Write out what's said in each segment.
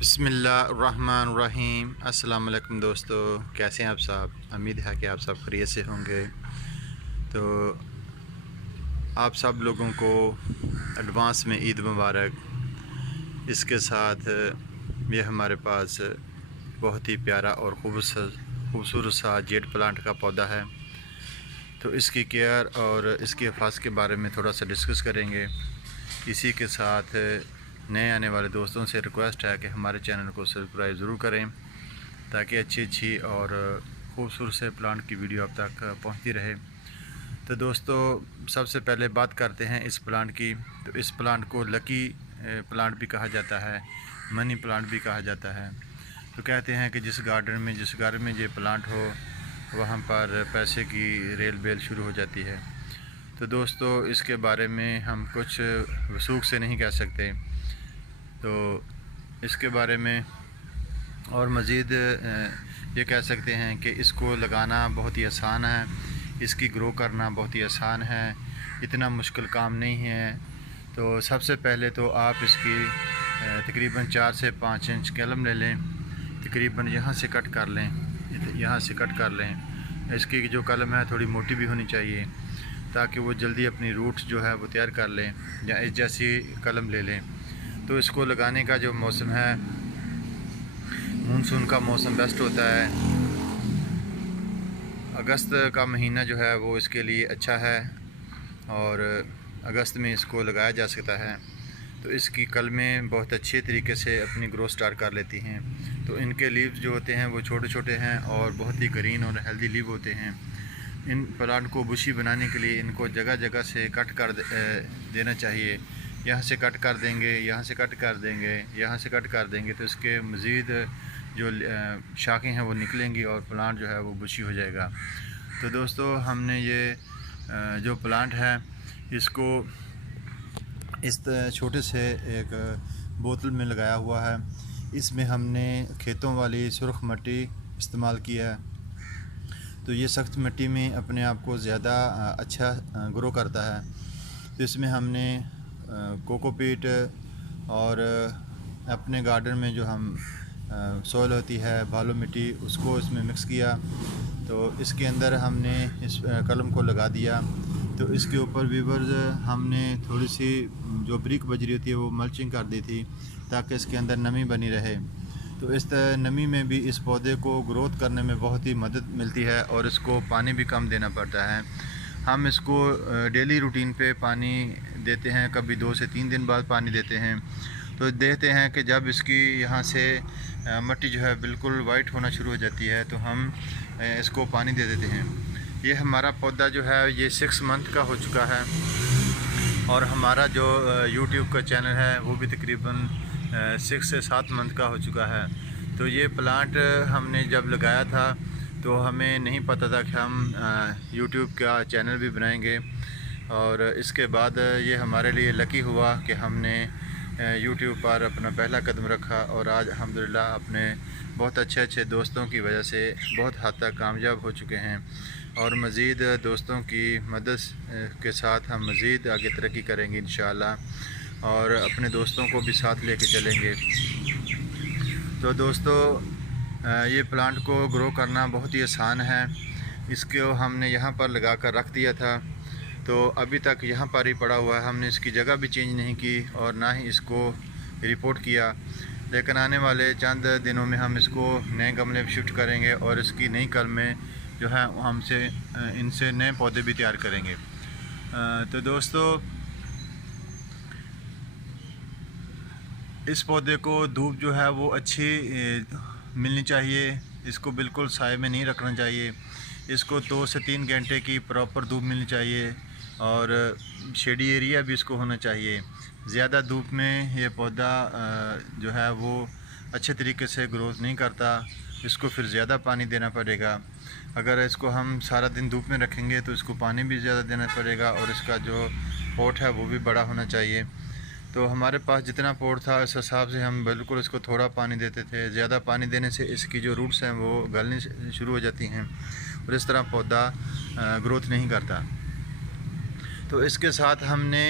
बिस्मिल्लाहिर्रहमानिर्रहीम। अस्सलाम वालेकुम दोस्तों, कैसे हैं आप सब। उम्मीद है कि आप सब खैरियत से होंगे। तो आप सब लोगों को एडवांस में ईद मुबारक। इसके साथ ये हमारे पास बहुत ही प्यारा और खूबसूरत सा जेड प्लांट का पौधा है। तो इसकी केयर और इसकी हिफाजत के बारे में थोड़ा सा डिस्कस करेंगे। इसी के साथ नए आने वाले दोस्तों से रिक्वेस्ट है कि हमारे चैनल को सब्सक्राइब ज़रूर करें ताकि अच्छी अच्छी और खूबसूरत से प्लांट की वीडियो आप तक पहुंचती रहे। तो दोस्तों, सबसे पहले बात करते हैं इस प्लांट की। तो इस प्लांट को लकी प्लांट भी कहा जाता है, मनी प्लांट भी कहा जाता है। तो कहते हैं कि जिस घर में ये प्लांट हो वहाँ पर पैसे की रेल बेल शुरू हो जाती है। तो दोस्तों, इसके बारे में हम कुछ वसूख से नहीं कह सकते। तो इसके बारे में और मज़ीद ये कह सकते हैं कि इसको लगाना बहुत ही आसान है, इसकी ग्रो करना बहुत ही आसान है, इतना मुश्किल काम नहीं है। तो सबसे पहले तो आप इसकी तकरीबन 4 से 5 इंच कलम ले लें, तकरीबन यहाँ से कट कर लें, यहाँ से कट कर लें। इसकी जो कलम है थोड़ी मोटी भी होनी चाहिए ताकि वो जल्दी अपनी रूट्स जो है वो तैयार कर लें, या इस जैसी कलम ले लें। तो इसको लगाने का जो मौसम है, मानसून का मौसम बेस्ट होता है। अगस्त का महीना जो है वो इसके लिए अच्छा है और अगस्त में इसको लगाया जा सकता है। तो इसकी कलमें बहुत अच्छे तरीके से अपनी ग्रोथ स्टार्ट कर लेती हैं। तो इनके लीव्स जो होते हैं वो छोटे छोटे हैं और बहुत ही ग्रीन और हेल्दी लीव होते हैं। इन प्लांट को बुशी बनाने के लिए इनको जगह जगह से कट कर देना चाहिए। यहाँ से कट कर देंगे, यहाँ से कट कर देंगे, यहाँ से कट कर देंगे, तो इसके मज़ीद जो शाखें हैं वो निकलेंगी और प्लांट जो है वो बुशी हो जाएगा। तो दोस्तों, हमने ये जो प्लांट है इसको इस छोटे से एक बोतल में लगाया हुआ है। इसमें हमने खेतों वाली सुर्ख मिट्टी इस्तेमाल किया है। तो ये सख्त मिट्टी में अपने आप को ज़्यादा अच्छा ग्रो करता है। तो इसमें हमने कोकोपीट और अपने गार्डन में जो हम सॉइल होती है बालू मिट्टी, उसको इसमें मिक्स किया। तो इसके अंदर हमने इस कलम को लगा दिया। तो इसके ऊपर वीवर्स हमने थोड़ी सी जो ब्रिक बजरी होती है वो मल्चिंग कर दी थी ताकि इसके अंदर नमी बनी रहे। तो इस नमी में भी इस पौधे को ग्रोथ करने में बहुत ही मदद मिलती है और इसको पानी भी कम देना पड़ता है। हम इसको डेली रूटीन पे पानी देते हैं, कभी 2 से 3 दिन बाद पानी देते हैं। तो देखते हैं कि जब इसकी यहाँ से मिट्टी जो है बिल्कुल वाइट होना शुरू हो जाती है तो हम इसको पानी दे देते हैं। ये हमारा पौधा जो है ये 6 मंथ का हो चुका है और हमारा जो YouTube का चैनल है वो भी तकरीबन 6 से 7 मंथ का हो चुका है। तो ये प्लांट हमने जब लगाया था तो हमें नहीं पता था कि हम YouTube का चैनल भी बनाएंगे। और इसके बाद ये हमारे लिए लकी हुआ कि हमने YouTube पर अपना पहला कदम रखा और आज अल्हम्दुलिल्लाह अपने बहुत अच्छे अच्छे दोस्तों की वजह से बहुत हद तक कामयाब हो चुके हैं। और मज़ीद दोस्तों की मदद के साथ हम मज़ीद आगे तरक्की करेंगे इंशाअल्लाह और अपने दोस्तों को भी साथ लेके चलेंगे। तो दोस्तों, ये प्लांट को ग्रो करना बहुत ही आसान है। इसको हमने यहाँ पर लगा कर रख दिया था तो अभी तक यहाँ पर ही पड़ा हुआ है। हमने इसकी जगह भी चेंज नहीं की और ना ही इसको रिपोर्ट किया। लेकिन आने वाले चंद दिनों में हम इसको नए गमले में शिफ्ट करेंगे और इसकी नई कलमें जो है हमसे इनसे नए पौधे भी तैयार करेंगे। तो दोस्तों, इस पौधे को धूप जो है वो अच्छी मिलनी चाहिए। इसको बिल्कुल साए में नहीं रखना चाहिए। इसको 2 से 3 घंटे की प्रॉपर धूप मिलनी चाहिए और शेडी एरिया भी इसको होना चाहिए। ज़्यादा धूप में ये पौधा जो है वो अच्छे तरीके से ग्रोथ नहीं करता। इसको फिर ज़्यादा पानी देना पड़ेगा। अगर इसको हम सारा दिन धूप में रखेंगे तो इसको पानी भी ज़्यादा देना पड़ेगा और इसका जो पॉट है वो भी बड़ा होना चाहिए। तो हमारे पास जितना पॉट था उस हिसाब से हम बिल्कुल इसको थोड़ा पानी देते थे। ज़्यादा पानी देने से इसकी जो रूट्स हैं वो गलने शुरू हो जाती हैं और इस तरह पौधा ग्रोथ नहीं करता। तो इसके साथ हमने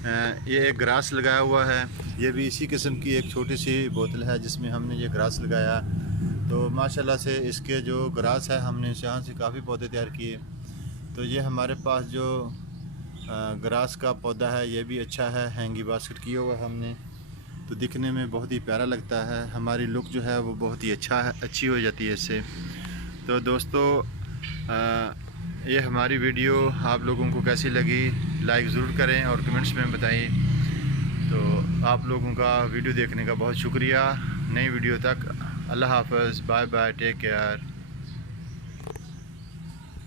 ये एक ग्रास लगाया हुआ है, ये भी इसी किस्म की एक छोटी सी बोतल है जिसमें हमने ये ग्रास लगाया। तो माशाल्लाह से इसके जो ग्रास है हमने यहाँ से काफ़ी पौधे तैयार किए। तो ये हमारे पास जो ग्रास का पौधा है ये भी अच्छा है, हैंगी बास्केट किया हुआ हमने, तो दिखने में बहुत ही प्यारा लगता है। हमारी लुक जो है वो बहुत ही अच्छी हो जाती है इससे। तो दोस्तों ये हमारी वीडियो आप लोगों को कैसी लगी लाइक ज़रूर करें और कमेंट्स में बताएं। तो आप लोगों का वीडियो देखने का बहुत शुक्रिया। नई वीडियो तक अल्लाह हाफ़िज़, बाय बाय, टेक केयर।